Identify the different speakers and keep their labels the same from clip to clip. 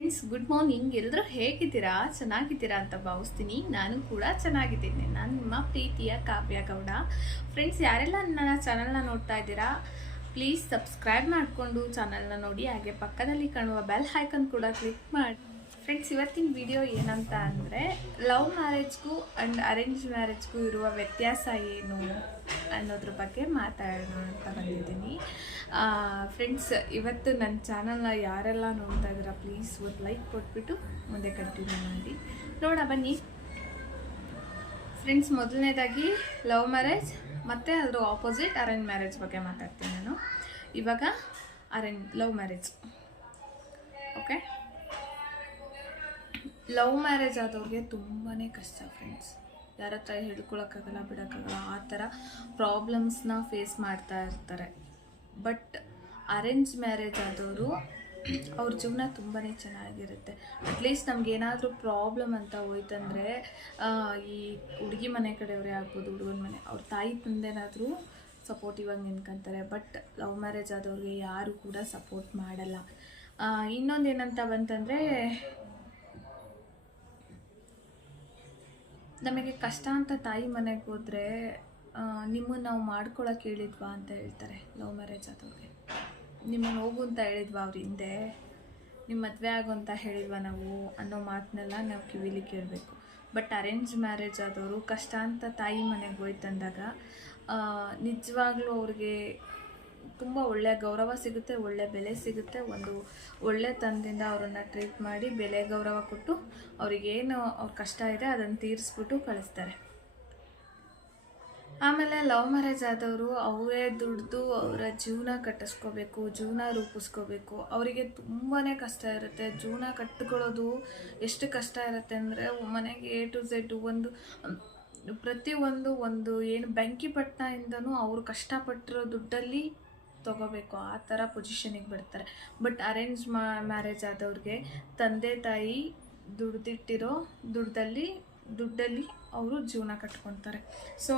Speaker 1: Friends good morning ಎಲ್ಲರೂ ಹೇಗಿದ್ದೀರಾ? ಚೆನ್ನಾಗಿದ್ದೀರಾ ಅಂತ ಭಾವಿಸ್ತೀನಿ. ನಾನು ಕೂಡ ಚೆನ್ನಾಗಿದ್ದೀನಿ. ನಾನು ನಿಮ್ಮ ಪ್ರೀತಿಯ ಕಾವ್ಯ ಗೌಡ ಫ್ರೆಂಡ್ಸ್ ಯಾರೆಲ್ಲ ನನ್ನ ಚಾನಲ್ನ ನೋಡ್ತಾ ಇದ್ದೀರಾ ಪ್ಲೀಸ್ ಸಬ್ಸ್ಕ್ರೈಬ್ ಮಾಡಿಕೊಂಡು ಚಾನಲ್ನ ನೋಡಿ. ಹಾಗೆ ಪಕ್ಕದಲ್ಲಿ ಕಾಣುವ ಬೆಲ್ ಹೈಕನ್ ಕೂಡ ಕ್ಲಿಕ್ ಮಾಡಿ. ಫ್ರೆಂಡ್ಸ್ ಇವತ್ತಿನ ವಿಡಿಯೋ ಏನಂತ ಅಂದರೆ ಲವ್ ಮ್ಯಾರೇಜ್ಗೂ ಆ್ಯಂಡ್ ಅರೇಂಜ್ ಮ್ಯಾರೇಜ್ಗೂ ಇರುವ ವ್ಯತ್ಯಾಸ ಏನು? ಅನ್ನೋದ್ರ ಬಗ್ಗೆ ಮಾತಾಡೋಣ ಅಂತ ಬಂದಿದ್ದೀನಿ. ಫ್ರೆಂಡ್ಸ್ ಇವತ್ತು ನನ್ನ ಚಾನಲ್ನ ಯಾರೆಲ್ಲ ನೋಡ್ತಾ ಇದ್ದೀರಾ ಪ್ಲೀಸ್ ಒಂದು ಲೈಕ್ ಕೊಟ್ಬಿಟ್ಟು ಮುಂದೆ ಕಂಟಿನ್ಯೂ ಮಾಡಿ. ನೋಡ ಬನ್ನಿ. ಫ್ರೆಂಡ್ಸ್ ಮೊದಲನೇದಾಗಿ ಲವ್ ಮ್ಯಾರೇಜ್ ಮತ್ತು ಅದರ ಆಪೋಸಿಟ್ ಅರೇಂಜ್ ಮ್ಯಾರೇಜ್ ಬಗ್ಗೆ ಮಾತಾಡ್ತೀನಿ ನಾನು. ಇವಾಗ arrange love marriage okay love marriage ಆದವ್ರಿಗೆ ತುಂಬಾ ಕಷ್ಟ ಫ್ರೆಂಡ್ಸ್ ಯಾರ ಹತ್ರ ಹೇಳ್ಕೊಳಕ್ಕಾಗಲ್ಲ ಬಿಡೋಕ್ಕಾಗಲ್ಲ, ಆ ಥರ ಪ್ರಾಬ್ಲಮ್ಸ್ನ ಫೇಸ್ ಮಾಡ್ತಾ ಇರ್ತಾರೆ. ಬಟ್ ಅರೇಂಜ್ ಮ್ಯಾರೇಜ್ ಆದವರು ಅವ್ರ ಜೀವನ ತುಂಬಾ ಚೆನ್ನಾಗಿರುತ್ತೆ. ಅಟ್ಲೀಸ್ಟ್ ನಮ್ಗೆ ಏನಾದರೂ ಪ್ರಾಬ್ಲಮ್ ಅಂತ ಹೋಯ್ತಂದರೆ ಈ ಹುಡುಗಿ ಮನೆ ಕಡೆಯವರೇ ಆಗ್ಬೋದು, ಹುಡುಗನ ಮನೆ. ಅವ್ರ ತಾಯಿ ತಂದೆನಾದರೂ ಸಪೋರ್ಟಿವ್ ಆಗಿ ನಿಂತ್ಕೊಂತಾರೆ. ಬಟ್ ಲವ್ ಮ್ಯಾರೇಜ್ ಆದವ್ರಿಗೆ ಯಾರು ಕೂಡ ಸಪೋರ್ಟ್ ಮಾಡಲ್ಲ. ಇನ್ನೊಂದು ಏನಂತ ಬಂತಂದರೆ ನಮಗೆ ಕಷ್ಟ ಅಂತ ತಾಯಿ ಮನೆಗೆ ಹೋದರೆ ನಿಮ್ಮನ್ನು ನಾವು ಮಾಡ್ಕೊಳಕ್ಕೆ ಹೇಳಿದ್ವಾ ಅಂತ ಹೇಳ್ತಾರೆ ಲವ್ ಮ್ಯಾರೇಜ್ ಆದವ್ರಿಗೆ. ನಿಮ್ಮನ್ನು ಹೋಗು ಅಂತ ಹೇಳಿದ್ವಾ ಅವ್ರ ಹಿಂದೆ? ನಿಮ್ಮ ಮದುವೆ ಆಗು ಅಂತ ಹೇಳಿದ್ವಾ ನಾವು? ಅನ್ನೋ ಮಾತನ್ನೆಲ್ಲ ನಾವು ಕಿವಿಲಿ ಕೇಳಬೇಕು. ಬಟ್ ಅರೇಂಜ್ ಮ್ಯಾರೇಜ್ ಆದವರು ಕಷ್ಟ ಅಂತ ತಾಯಿ ಮನೆಗೆ ಹೋಯ್ತಂದಾಗ ನಿಜವಾಗ್ಲೂ ಅವ್ರಿಗೆ ತುಂಬ ಒಳ್ಳೆಯ ಗೌರವ ಸಿಗುತ್ತೆ, ಒಳ್ಳೆ ಬೆಲೆ ಸಿಗುತ್ತೆ. ಒಂದು ಒಳ್ಳೆ ತಂದಿಂದ ಅವರನ್ನು ಟ್ರೀಟ್ ಮಾಡಿ ಬೆಲೆ ಗೌರವ ಕೊಟ್ಟು ಅವ್ರಿಗೇನು ಅವ್ರ ಕಷ್ಟ ಇದೆ ಅದನ್ನು ತೀರಿಸ್ಬಿಟ್ಟು ಕಳಿಸ್ತಾರೆ. ಆಮೇಲೆ ಲವ್ ಮ್ಯಾರೇಜ್ ಆದವರು ಅವರೇ ದುಡ್ದು ಅವರ ಜೀವನ ಕಟ್ಟಿಸ್ಕೋಬೇಕು, ಜೀವನ ರೂಪಿಸ್ಕೋಬೇಕು. ಅವರಿಗೆ ತುಂಬಾ ಕಷ್ಟ ಇರುತ್ತೆ. ಜೀವನ ಕಟ್ಟಿಕೊಳ್ಳೋದು ಎಷ್ಟು ಕಷ್ಟ ಇರುತ್ತೆ ಅಂದರೆ ಮನೆಗೆ ಎ ಟು ಝೆಡ್ ಒಂದು, ಪ್ರತಿಯೊಂದು ಒಂದು ಏನು ಬೆಂಕಿಪಟ್ಟಣದಿಂದನೂ ಅವರು ಕಷ್ಟಪಟ್ಟಿರೋ ದುಡ್ಡಲ್ಲಿ ತಗೋಬೇಕು, ಆ ಥರ ಪೊಸಿಷನಿಗೆ ಬರ್ತಾರೆ ಬಟ್ ಅರೇಂಜ್ ಮ್ಯಾರೇಜ್ ಆದವ್ರಿಗೆ ತಂದೆ, ತಾಯಿ ದುಡ್ದಿಟ್ಟಿರೋ ದುಡ್ಡಲ್ಲಿ ದುಡ್ಡಲ್ಲಿ ಅವರು ಜೀವನ ಕಟ್ಕೊತಾರೆ ಸೊ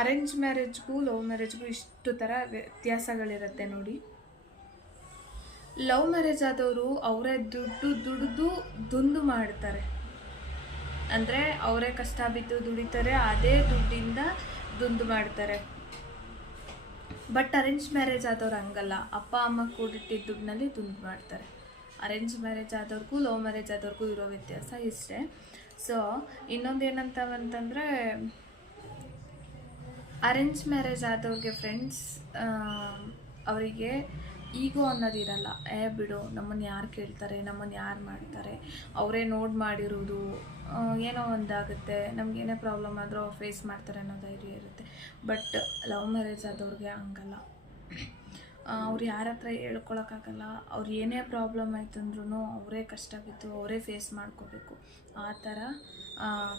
Speaker 1: ಅರೇಂಜ್ ಮ್ಯಾರೇಜ್ಗೂ ಲವ್ ಮ್ಯಾರೇಜ್ಗೂ ಇಷ್ಟು ಥರ ವ್ಯತ್ಯಾಸಗಳಿರುತ್ತೆ ನೋಡಿ. ಲವ್ ಮ್ಯಾರೇಜ್ ಆದವರು ಅವರೇ ದುಡ್ಡು, ದುಡಿದು, ದುಂದು ಮಾಡ್ತಾರೆ. ಅಂದರೆ ಅವರೇ ಕಷ್ಟ ಬಿದ್ದು ದುಡಿತಾರೆ, ಅದೇ ದುಡ್ಡಿಂದ ದುಂದು ಮಾಡ್ತಾರೆ. ಬಟ್ ಅರೇಂಜ್ ಮ್ಯಾರೇಜ್ ಆದವ್ರು ಹಂಗಲ್ಲ. ಅಪ್ಪ, ಅಮ್ಮ ಕೂಡಿಟ್ಟಿದ್ದ ದುಡ್ಡಿನಲ್ಲಿ ದುಂದು ಮಾಡ್ತಾರೆ. ಅರೇಂಜ್ ಮ್ಯಾರೇಜ್ ಆದವ್ರಿಗೂ, ಲವ್ ಮ್ಯಾರೇಜ್ ಆದವ್ರಿಗೂ ಇರೋ ವ್ಯತ್ಯಾಸ ಇಷ್ಟೇ. ಸೊ ಇನ್ನೊಂದು ಏನಂತ ಅಂತಂದರೆ ಅರೇಂಜ್ ಮ್ಯಾರೇಜ್ ಆದವ್ರಿಗೆ ಫ್ರೆಂಡ್ಸ್ ಅವರಿಗೆ ಈಗೋ ಅನ್ನೋದಿರಲ್ಲ ಏ ಬಿಡು ನಮ್ಮನ್ನು ಯಾರು ಕೇಳ್ತಾರೆ ನಮ್ಮನ್ನು ಯಾರು ಮಾಡ್ತಾರೆ? ಅವರೇ ನೋಡಿ ಮಾಡಿರೋದು ಏನೋ ಒಂದಾಗುತ್ತೆ. ನಮಗೇನೇ ಪ್ರಾಬ್ಲಮ್ ಆದರೂ ಅವ್ರು ಫೇಸ್ ಮಾಡ್ತಾರೆ ಅನ್ನೋ ಧೈರ್ಯ ಇರುತ್ತೆ. ಬಟ್ ಲವ್ ಮ್ಯಾರೇಜ್ ಆದವ್ರಿಗೆ ಹಂಗಲ್ಲ. ಅವ್ರು ಯಾರ ಹತ್ರ ಹೇಳ್ಕೊಳಕ್ಕಾಗಲ್ಲ ಅವ್ರು ಏನೇ ಪ್ರಾಬ್ಲಮ್ ಆಯ್ತಂದ್ರೂ ಅವರೇ ಕಷ್ಟ ಬಿದ್ದು ಅವರೇ ಫೇಸ್ ಮಾಡ್ಕೋಬೇಕು. ಆ ಥರ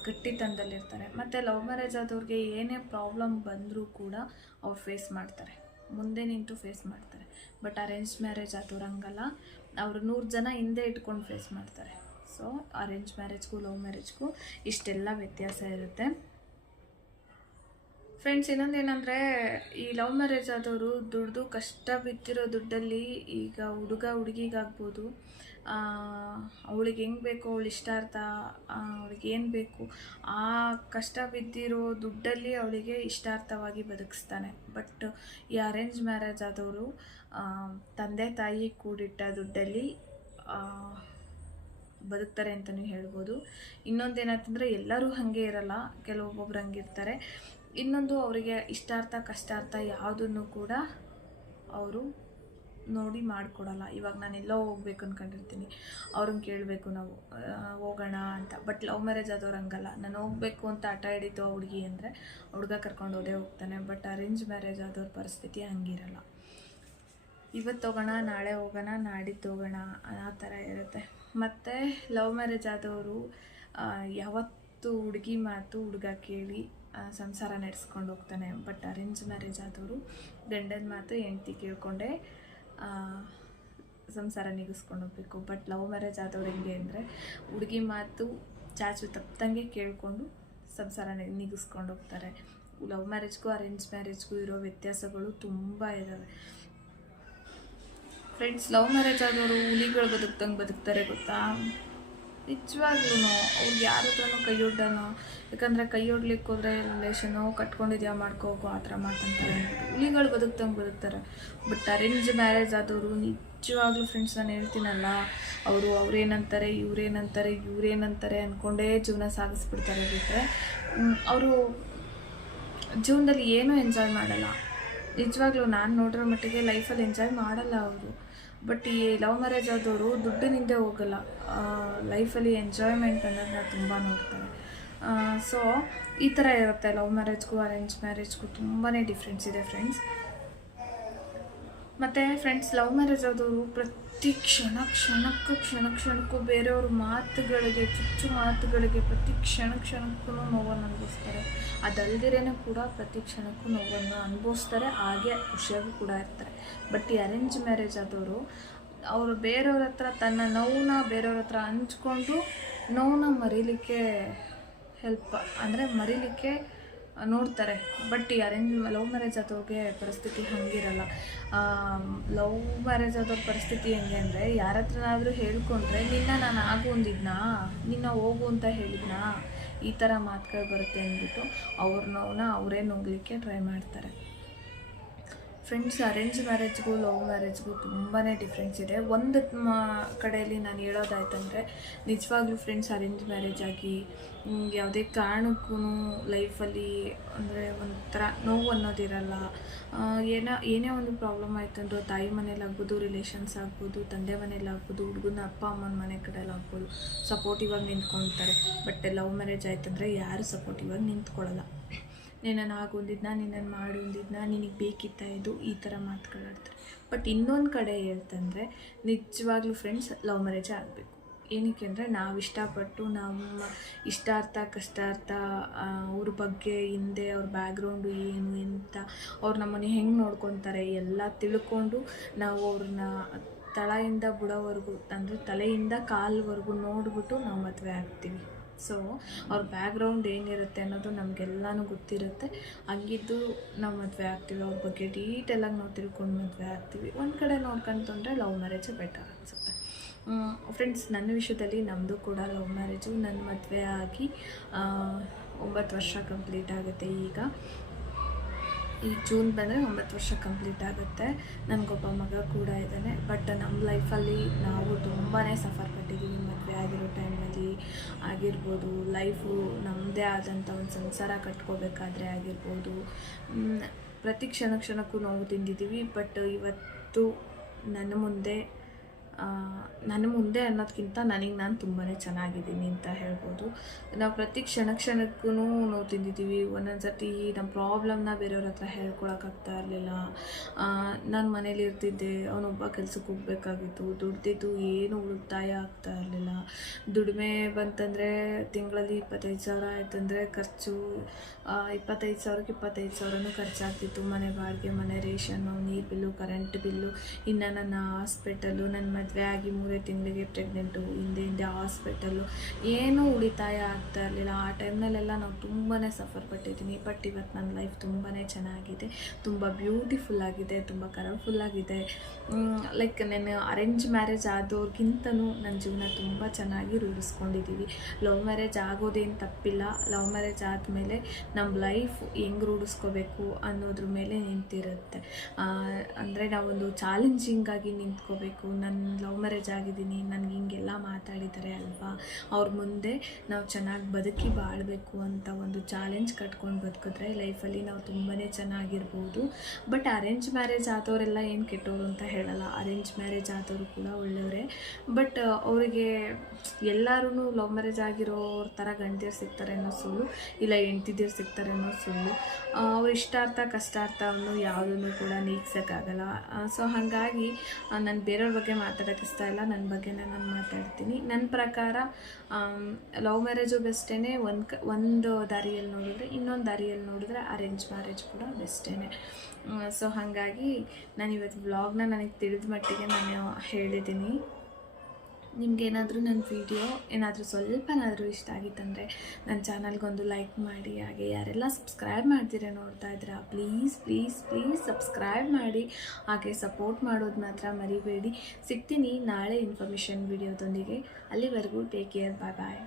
Speaker 1: ಗಟ್ಟಿತನದಲ್ಲಿರ್ತಾರೆ. ಮತ್ತು ಲವ್ ಮ್ಯಾರೇಜ್ ಆದವ್ರಿಗೆ ಏನೇ ಪ್ರಾಬ್ಲಮ್ ಬಂದರೂ ಕೂಡ ಅವ್ರು ಫೇಸ್ ಮಾಡ್ತಾರೆ. ಮುಂದೆ ನಿಂತು ಫೇಸ್ ಮಾಡ್ತಾರೆ. ಬಟ್ ಅರೇಂಜ್ ಮ್ಯಾರೇಜ್ ಆದವ್ರು ಹಂಗಲ್ಲ. ಅವರು ನೂರು ಜನ ಹಿಂದೆ ಇಟ್ಕೊಂಡು ಫೇಸ್ ಮಾಡ್ತಾರೆ. ಸೊ ಅರೇಂಜ್ ಮ್ಯಾರೇಜ್ಗೂ ಲವ್ ಮ್ಯಾರೇಜ್ಗೂ ಇಷ್ಟೆಲ್ಲ ವ್ಯತ್ಯಾಸ ಇರುತ್ತೆ. ಫ್ರೆಂಡ್ಸ್ ಇನ್ನೊಂದು ಏನಂದರೆ, ಈ ಲವ್ ಮ್ಯಾರೇಜ್ ಆದವರು ದುಡ್ದು ಕಷ್ಟ ಬಿದ್ದಿರೋ ದುಡ್ಡಲ್ಲಿ ಈಗ ಹುಡುಗ ಹುಡುಗಿಗಾಗ್ಬೋದು ಅವಳಿಗೆ ಹೆಂಗೆ ಬೇಕು, ಅವಳು ಇಷ್ಟಾರ್ಥ ಅವಳಿಗೆ ಏನು ಬೇಕು, ಆ ಕಷ್ಟ ಬಿದ್ದಿರೋ ದುಡ್ಡಲ್ಲಿ ಅವಳಿಗೆ ಇಷ್ಟಾರ್ಥವಾಗಿ ಬದುಕಿಸ್ತಾನೆ. ಬಟ್ ಈ ಅರೇಂಜ್ ಮ್ಯಾರೇಜ್ ಆದವರು ತಂದೆ ತಾಯಿ ಕೂಡಿಟ್ಟ ದುಡ್ಡಲ್ಲಿ ಬದುಕ್ತಾರೆ ಅಂತಲೂ ಹೇಳ್ಬೋದು. ಇನ್ನೊಂದೇನಂತಂದರೆ ಎಲ್ಲರೂ ಹಾಗೆ ಇರಲ್ಲ, ಕೆಲವೊಬ್ಬೊಬ್ರು ಹಂಗಿರ್ತಾರೆ. ಇನ್ನೊಂದು ಅವರಿಗೆ ಇಷ್ಟಾರ್ಥ, ಕಷ್ಟಾರ್ಥ ಯಾವುದನ್ನು ಕೂಡ ಅವರು ನೋಡಿ ಮಾಡಿಕೊಡಲ್ಲ. ಇವಾಗ ನಾನು ಎಲ್ಲೋ ಹೋಗ್ಬೇಕು ಅಂದ್ಕೊಂಡಿರ್ತೀನಿ ಅವ್ರನ್ನ ಕೇಳಬೇಕು ನಾವು. ಹೋಗೋಣ ಅಂತ. ಬಟ್ ಲವ್ ಮ್ಯಾರೇಜ್ ಆದವ್ರು ಹಂಗಲ್ಲ. ನಾನು ಹೋಗಬೇಕು ಅಂತ ಹಠ ಹಿಡಿತು ಆ ಹುಡುಗಿ ಅಂದರೆ ಹುಡುಗ ಕರ್ಕೊಂಡು ಹೋದೇ ಹೋಗ್ತಾನೆ. ಬಟ್ ಅರೇಂಜ್ ಮ್ಯಾರೇಜ್ ಆದವ್ರ ಪರಿಸ್ಥಿತಿ ಹಂಗಿರಲ್ಲ. ಇವತ್ತು ಹೋಗೋಣ, ನಾಳೆ ಹೋಗೋಣ, ನಾಡಿದ್ದು ಹೋಗೋಣ, ಆ ಥರ ಇರುತ್ತೆ. ಮತ್ತು ಲವ್ ಮ್ಯಾರೇಜ್ ಆದವರು ಯಾವತ್ತು ಹುಡುಗಿ ಮಾತು ಹುಡುಗ ಕೇಳಿ ಸಂಸಾರ ನಡೆಸ್ಕೊಂಡು ಹೋಗ್ತಾನೆ. ಬಟ್ ಅರೇಂಜ್ ಮ್ಯಾರೇಜ್ ಆದವರು ಗಂಡನ ಮಾತು ಹೆಂಡ್ತಿ ಕೇಳ್ಕೊಂಡೆ ಸಂಸಾರ ನಿಗಿಸ್ಕೊಂಡು ಹೋಗ್ಬೇಕು. ಬಟ್ ಲವ್ ಮ್ಯಾರೇಜ್ ಆದವ್ರು ಹೆಂಗೆ ಅಂದರೆ ಹುಡುಗಿ ಮಾತು ಚಾಚು ತಪ್ಪದಂಗೆ ಕೇಳಿಕೊಂಡು ಸಂಸಾರ ನಿಗಿಸ್ಕೊಂಡು ಹೋಗ್ತಾರೆ. ಲವ್ ಮ್ಯಾರೇಜ್ಗೂ ಅರೇಂಜ್ ಮ್ಯಾರೇಜ್ಗೂ ಇರೋ ವ್ಯತ್ಯಾಸಗಳು ತುಂಬ ಇದ್ದಾವೆ ಫ್ರೆಂಡ್ಸ್ ಲವ್ ಮ್ಯಾರೇಜ್ ಆದವರು ಹುಲಿಗಳು ಬದುಕ್ದಂಗೆ ಬದುಕ್ತಾರೆ ಗೊತ್ತಾ? ನಿಜವಾಗ್ಲೂ ಅವ್ರಿಗೆ ಯಾರ ಹತ್ರನೂ ಕೈ ಒಡ್ಡನೋ, ಯಾಕಂದರೆ ಕೈ ಒಡ್ಲಿಕ್ಕೆ ಹೋದ್ರೆ ರಿಲೇಷನು ಕಟ್ಕೊಂಡಿದ್ಯಾ ಮಾಡ್ಕೋಗು ಆ ಥರ ಮಾಡ್ತಂತಾರೆ ಹುಲಿಗಳು ಬದುಕ್ದಂಗೆ ಬದುಕ್ತಾರೆ. ಬಟ್ ಅರೇಂಜ್ ಮ್ಯಾರೇಜ್ ಆದವರು ನಿಜವಾಗ್ಲೂ ಫ್ರೆಂಡ್ಸ್ ನಾನು ಹೇಳ್ತೀನಲ್ಲ, ಅವರು ಅವ್ರೇನಂತಾರೆ, ಇವ್ರೇನಂತಾರೆ ಇವ್ರೇನಂತಾರೆ ಅಂದ್ಕೊಂಡೇ ಜೀವನ ಸಾಗಿಸ್ಬಿಡ್ತಾರೆ ಬಿಟ್ಟರೆ ಅವರು ಜೀವನದಲ್ಲಿ ಏನೂ ಎಂಜಾಯ್ ಮಾಡಲ್ಲ. ನಿಜವಾಗ್ಲೂ ನಾನು ನೋಡಿರೋ ಮಟ್ಟಿಗೆ ಲೈಫಲ್ಲಿ ಎಂಜಾಯ್ ಮಾಡಲ್ಲ ಅವರು. ಬಟ್ ಈ ಲವ್ ಮ್ಯಾರೇಜ್ ಆದವರು ದುಡ್ಡಿನಿಂದೆ ಹೋಗಲ್ಲ. ಲೈಫಲ್ಲಿ ಎಂಜಾಯ್ಮೆಂಟ್ ಅನ್ನೋದನ್ನ ತುಂಬ ನೋಡ್ತಾರೆ. ಸೊ ಈ ಥರ ಇರುತ್ತೆ ಲವ್ ಮ್ಯಾರೇಜ್ಗೂ ಅರೇಂಜ್ ಮ್ಯಾರೇಜ್ಗೂ ತುಂಬಾ ಡಿಫ್ರೆನ್ಸ್ ಇದೆ ಫ್ರೆಂಡ್ಸ್ ಮತ್ತು ಫ್ರೆಂಡ್ಸ್ ಲವ್ ಮ್ಯಾರೇಜ್ ಆದವರು ಪ್ರತಿ ಕ್ಷಣ, ಕ್ಷಣಕ್ಕೂ ಕ್ಷಣ, ಕ್ಷಣಕ್ಕೂ ಬೇರೆಯವ್ರ ಮಾತುಗಳಿಗೆ, ಚುಚ್ಚು ಮಾತುಗಳಿಗೆ ಪ್ರತಿ ಕ್ಷಣ, ಕ್ಷಣಕ್ಕೂ ನೋವನ್ನು ಅನುಭವಿಸ್ತಾರೆ. ಅದಲ್ದಿರೇನೆ ಕೂಡ ಪ್ರತಿ ಕ್ಷಣಕ್ಕೂ ನೋವನ್ನು ಅನುಭವಿಸ್ತಾರೆ, ಹಾಗೆ ಖುಷಿಯಾಗೂ ಕೂಡ ಇರ್ತಾರೆ. ಬಟ್ ಈ ಅರೇಂಜ್ ಮ್ಯಾರೇಜ್ ಆದವರು, ಅವರು ಬೇರೆಯವ್ರ ಹತ್ರ ತನ್ನ ನೋವನ್ನ ಬೇರೆಯವ್ರ ಹತ್ರ ಹಂಚ್ಕೊಂಡು ನೋವನ್ನ ಮರೀಲಿಕ್ಕೆ ಹೆಲ್ಪ್ ಅಂದರೆ ಮರೀಲಿಕ್ಕೆ ನೋಡ್ತಾರೆ. ಬಟ್ ಈ ಲವ್ ಮ್ಯಾರೇಜ್ ಆದವ್ರಿಗೆ ಪರಿಸ್ಥಿತಿ ಹಂಗಿರಲ್ಲ. ಲವ್ ಮ್ಯಾರೇಜ್ ಆದವ್ರ ಪರಿಸ್ಥಿತಿ ಹೆಂಗೆ ಅಂದರೆ ಯಾರ ಹತ್ರನಾದರೂ ಹೇಳ್ಕೊಂಡ್ರೆ, ನಿನ್ನ ನಾನು ಆಗು ಅಂದಿದ್ನಾ? ನಿನ್ನ ಹೋಗು ಅಂತ ಹೇಳಿದ್ನಾ? ಈ ಥರ ಮಾತುಗಳು ಬರುತ್ತೆ ಅಂದ್ಬಿಟ್ಟು ಅವ್ರನ್ನ ಅವರೇ ನುಂಗ್ಲಿಕ್ಕೆ ಟ್ರೈ ಮಾಡ್ತಾರೆ. ಫ್ರೆಂಡ್ಸ್ ಅರೇಂಜ್ ಮ್ಯಾರೇಜ್ಗೂ ಲವ್ ಮ್ಯಾರೇಜ್ಗೂ ತುಂಬಾ ಡಿಫ್ರೆನ್ಸ್ ಇದೆ. ಒಂದು ಕಡೆಯಲ್ಲಿ ನಾನು ಹೇಳೋದಾಯ್ತಂದರೆ, ನಿಜವಾಗ್ಲೂ ಫ್ರೆಂಡ್ಸ್ ಅರೇಂಜ್ ಮ್ಯಾರೇಜ್ ಆಗಿ ಯಾವುದೇ ಕಾರಣಕ್ಕೂ ಲೈಫಲ್ಲಿ ಅಂದರೆ ಒಂಥರ ನೋವು ಅನ್ನೋದಿರಲ್ಲ ಏನೋ, ಏನ ಒಂದು ಪ್ರಾಬ್ಲಮ್ ಆಯ್ತಂದ್ರೂ, ತಾಯಿ ಮನೇಲಿ ಆಗ್ಬೋದು ರಿಲೇಷನ್ಸ್ ಆಗ್ಬೋದು, ತಂದೆ ಮನೇಲಿ ಆಗ್ಬೋದು, ಹುಡುಗನ ಅಪ್ಪ, ಅಮ್ಮನ ಮನೆ ಕಡೆಯಲ್ಲಿ ಆಗ್ಬೋದು ಸಪೋರ್ಟಿವ್ ಆಗಿ ನಿಂತ್ಕೊಳ್ತಾರೆ ಬಟ್ ಲವ್ ಮ್ಯಾರೇಜ್ ಆಯ್ತಂದರೆ ಯಾರು ಸಪೋರ್ಟಿವ್ ಆಗಿ ನಿಂತ್ಕೊಳ್ಳಲ್ಲ ನಿನ್ನನ್ನು ಆಗೊಂದಿದ್ನ ನಿನ್ನನ್ನು ಮಾಡೊಂದಿದ್ನ, ನಿನಗೆ ಬೇಕಿತ್ತ ಇದು ಈ ಥರ ಮಾತುಗಳಾಡ್ತಾರೆ ಬಟ್ ಇನ್ನೊಂದು ಕಡೆ ಹೇಳ್ತಂದರೆ, ನಿಜವಾಗ್ಲೂ ಫ್ರೆಂಡ್ಸ್ ಲವ್ ಮ್ಯಾರೇಜೇ ಆಗಬೇಕು. ಏನಕ್ಕೆ ಅಂದರೆ, ನಾವು ಇಷ್ಟಪಟ್ಟು ನಮ್ಮ ಇಷ್ಟಾರ್ಥ, ಕಷ್ಟಾರ್ಥ ಅವ್ರ ಬಗ್ಗೆ ಹಿಂದೆ ಅವ್ರ ಬ್ಯಾಕ್ಗ್ರೌಂಡು ಏನು, ಎಂತ, ಅವ್ರು ನಮ್ಮನ್ನು ಹೆಂಗೆ ನೋಡ್ಕೊತಾರೆ ಎಲ್ಲ ತಿಳ್ಕೊಂಡು ನಾವು ಅವ್ರನ್ನ ತಳೆಯಿಂದ ಬುಡವರೆಗೂ, ಅಂದರೆ ತಲೆಯಿಂದ ಕಾಲ್ವರೆಗೂ ನೋಡಿಬಿಟ್ಟು ನಾವು ಮದುವೆ ಆಗ್ತೀವಿ. ಸೊ ಅವ್ರ ಬ್ಯಾಕ್ಗ್ರೌಂಡ್ ಏನಿರುತ್ತೆ ಅನ್ನೋದು ನಮಗೆಲ್ಲನೂ ಗೊತ್ತಿರುತ್ತೆ. ಹಂಗಿದ್ದು ನಾವು ಮದುವೆ ಆಗ್ತೀವಿ, ಅವ್ರ ಬಗ್ಗೆ ಡೀಟೇಲಾಗಿ ನಾವು ತಿಳ್ಕೊಂಡು ಮದುವೆ ಆಗ್ತೀವಿ. ಒಂದು ಕಡೆ ನೋಡ್ಕೊಂತಂದ್ರೆ ಲವ್ ಮ್ಯಾರೇಜೇ ಬೆಟರ್ ಅನಿಸುತ್ತೆ. ಫ್ರೆಂಡ್ಸ್ ನನ್ನ ವಿಷಯದಲ್ಲಿ ನಮ್ಮದು ಕೂಡ ಲವ್ ಮ್ಯಾರೇಜು ನನ್ನ ಮದುವೆ ಆಗಿ ಒಂಬತ್ತು ವರ್ಷ ಕಂಪ್ಲೀಟ್ ಆಗುತ್ತೆ ಈಗ. ಈ ಜೂನ್ ಬಂದರೆ ಒಂಬತ್ತು ವರ್ಷ ಕಂಪ್ಲೀಟ್ ಆಗುತ್ತೆ. ನನಗೊಬ್ಬ ಮಗ ಕೂಡ ಇದ್ದಾನೆ. ಬಟ್ ನಮ್ಮ ಲೈಫಲ್ಲಿ ನಾವು ತುಂಬಾ ಸಫರ್ ಪಟ್ಟಿದ್ದೀವಿ ಮದುವೆ ಆಗಿರೋ ಟೈಮಲ್ಲಿ ಆಗಿರ್ಬೋದು, ಲೈಫು ನಮ್ಮದೇ ಆದಂಥ ಒಂದು ಸಂಸಾರ ಕಟ್ಕೋಬೇಕಾದ್ರೆ ಆಗಿರ್ಬೋದು. ಪ್ರತಿ ಕ್ಷಣ ಕ್ಷಣಕ್ಕೂ ನೋವು ತಿಂದಿದ್ದೀವಿ. ಬಟ್ ಇವತ್ತು ನನ್ನ ಮುಂದೆ ನನ್ನ ಮುಂದೆ ಅನ್ನೋದಕ್ಕಿಂತ ನನಗೆ ನಾನು ತುಂಬಾ ಚೆನ್ನಾಗಿದ್ದೀನಿ ಅಂತ ಹೇಳ್ಬೋದು. ನಾವು ಪ್ರತಿ ಕ್ಷಣ ಕ್ಷಣಕ್ಕೂ ನೋವು ತಿಂದಿದ್ದೀವಿ. ಒಂದೊಂದು ಸರ್ತಿ ನಮ್ಮ ಪ್ರಾಬ್ಲಮ್ನ ಬೇರೆಯವ್ರ ಹತ್ರ ಹೇಳ್ಕೊಳಕ್ಕಾಗ್ತಾ ಇರಲಿಲ್ಲ. ನಾನು ಮನೇಲಿ ಇರ್ತಿದ್ದೆ. ಅವನೊಬ್ಬ ಕೆಲಸಕ್ಕೆ ಹೋಗ್ಬೇಕಾಗಿತ್ತು. ದುಡ್ದಿದ್ದು ಏನು ಉಳಿತಾಯ ಆಗ್ತಾ ಇರಲಿಲ್ಲ. ದುಡಿಮೆ ಬಂತಂದರೆ ತಿಂಗಳಲ್ಲಿ ಇಪ್ಪತ್ತೈದು ಸಾವಿರ ಆಯ್ತಂದರೆ ಖರ್ಚು ಇಪ್ಪತ್ತೈದು ಸಾವಿರಕ್ಕೆ ಇಪ್ಪತ್ತೈದು ಸಾವಿರನೂ ಖರ್ಚಾಗ್ತಿತ್ತು. ಮನೆ ಬಾಡಿಗೆ, ಮನೆ ರೇಷನ್ನು, ನೀರು ಬಿಲ್ಲು, ಕರೆಂಟ್ ಬಿಲ್ಲು, ಇನ್ನು ನನ್ನ ಹಾಸ್ಪಿಟಲು ನನ್ನ ಮದುವೆ ಆಗಿ ಮೂರೇ ತಿಂಗಳಿಗೆ ಪ್ರೆಗ್ನೆಂಟು ಹಿಂದೆ ಹಿಂದೆ ಹಾಸ್ಪಿಟಲ್ಲು ಏನೂ ಉಳಿತಾಯ ಆಗ್ತಾ ಇರಲಿಲ್ಲ. ಆ ಟೈಮ್ನಲ್ಲೆಲ್ಲ ನಾವು ತುಂಬಾ ಸಫರ್ ಪಟ್ಟಿದ್ದೀನಿ. ಬಟ್ ಇವತ್ತು ನನ್ನ ಲೈಫ್ ತುಂಬಾ ಚೆನ್ನಾಗಿದೆ. ತುಂಬ ಬ್ಯೂಟಿಫುಲ್ ಆಗಿದೆ. ತುಂಬ ಕಲರ್ಫುಲ್ ಆಗಿದೆ. ಲೈಕ್ ನಾನು ಅರೇಂಜ್ ಮ್ಯಾರೇಜ್ ಆದವ್ರಿಗಿಂತನೂ ನನ್ನ ಜೀವನ ತುಂಬ ಚೆನ್ನಾಗಿ ರೂಢಿಸ್ಕೊಂಡಿದ್ದೀವಿ ಲವ್ ಮ್ಯಾರೇಜ್ ಆಗೋದೇನು ತಪ್ಪಿಲ್ಲ. ಲವ್ ಮ್ಯಾರೇಜ್ ಆದಮೇಲೆ ನಮ್ಮ ಲೈಫ್ ಹೆಂಗೆ ರೂಢಿಸ್ಕೋಬೇಕು ಅನ್ನೋದ್ರ ಮೇಲೆ ನಿಂತಿರುತ್ತೆ. ಅಂದರೆ ನಾವೊಂದು ಚಾಲೆಂಜಿಂಗಾಗಿ ನಿಂತ್ಕೋಬೇಕು. ನನ್ನ ಲವ್ ಮ್ಯಾರೇಜ್ ಆಗಿದ್ದೀನಿ, ನನಗೆ ಹಿಂಗೆಲ್ಲ ಮಾತಾಡಿದ್ದಾರೆ ಅಲ್ವಾ? ಅವ್ರ ಮುಂದೆ ನಾವು ಚೆನ್ನಾಗಿ ಬದುಕಿ ಬಾಳಬೇಕು ಅಂತ ಒಂದು ಚಾಲೆಂಜ್ ಕಟ್ಕೊಂಡು ಬದುಕಿದ್ರೆ ಲೈಫಲ್ಲಿ ನಾವು ತುಂಬಾ ಚೆನ್ನಾಗಿರ್ಬೋದು. ಬಟ್ ಅರೇಂಜ್ ಮ್ಯಾರೇಜ್ ಆದವರೆಲ್ಲ ಏನು ಕೆಟ್ಟವರು ಅಂತ ಹೇಳಲ್ಲ. ಅರೇಂಜ್ ಮ್ಯಾರೇಜ್ ಆದವರು ಕೂಡ ಒಳ್ಳೆಯವರೇ. ಬಟ್ ಅವರಿಗೆ ಎಲ್ಲರೂ ಲವ್ ಮ್ಯಾರೇಜ್ ಆಗಿರೋರ ಥರ ಗಂಡಿಯರು ಸಿಗ್ತಾರೆ ಅನ್ನೋ ಸುಳ್ಳು, ಇಲ್ಲ ಹೆಂಡ್ತಿದಿರು ಸಿಗ್ತಾರೆ ಅನ್ನೋ ಸುಳ್ಳು. ಅವ್ರ ಇಷ್ಟಾರ್ಥ ಕಷ್ಟಾರ್ಥವನ್ನು ಯಾವುದನ್ನು ಕೂಡ ನೀಗ್ಸೋಕ್ಕಾಗಲ್ಲ. ಸೊ ಹಾಗಾಗಿ ನಾನು ಬೇರೆಯವ್ರ ಬಗ್ಗೆ ಮಾತಾಡೋಕ್ಕೆ ಇಲ್ಲ. ನನ್ನ ಬಗ್ಗೆನೇ ನಾನು ಮಾತಾಡ್ತೀನಿ. ನನ್ನ ಪ್ರಕಾರ ಲವ್ ಮ್ಯಾರೇಜು ಬೆಸ್ಟೇ ಒಂದು ಒಂದು ದಾರಿಯಲ್ಲಿ ನೋಡಿದ್ರೆ, ಇನ್ನೊಂದು ದಾರಿಯಲ್ಲಿ ನೋಡಿದ್ರೆ ಅರೇಂಜ್ ಮ್ಯಾರೇಜ್ ಕೂಡ ಬೆಸ್ಟೇ ಸೊ ಹಾಗಾಗಿ ನಾನು ಇವತ್ತು ವ್ಲಾಗ್ನ ನನಗೆ ತಿಳಿದ ಮಟ್ಟಿಗೆ ನಾನು ಹೇಳಿದ್ದೀನಿ ನಿಮ್ಗೇನಾದರೂ ನನ್ನ ವಿಡಿಯೋ ಏನಾದರೂ ಸ್ವಲ್ಪನಾದರೂ ಇಷ್ಟ ಆಗಿತ್ತಂದರೆ ನನ್ನ ಚಾನಲ್ಗೊಂದು ಲೈಕ್ ಮಾಡಿ, ಹಾಗೆ ಯಾರೆಲ್ಲ ಸಬ್ಸ್ಕ್ರೈಬ್ ಮಾಡ್ತೀರಾ ನೋಡ್ತಾ ಇದ್ದೀರಾ ಪ್ಲೀಸ್ ಪ್ಲೀಸ್ ಪ್ಲೀಸ್ ಸಬ್ಸ್ಕ್ರೈಬ್ ಮಾಡಿ, ಹಾಗೆ ಸಪೋರ್ಟ್ ಮಾಡೋದು ಮಾತ್ರ ಮರಿಬೇಡಿ. ಸಿಗ್ತೀನಿ ನಾಳೆ ಇನ್ಫಾರ್ಮೇಷನ್ ವಿಡಿಯೋದೊಂದಿಗೆ ಅಲ್ಲಿವರೆಗೂ ಟೇಕ್ ಕೇರ್ ಬಾಯ್ ಬಾಯ್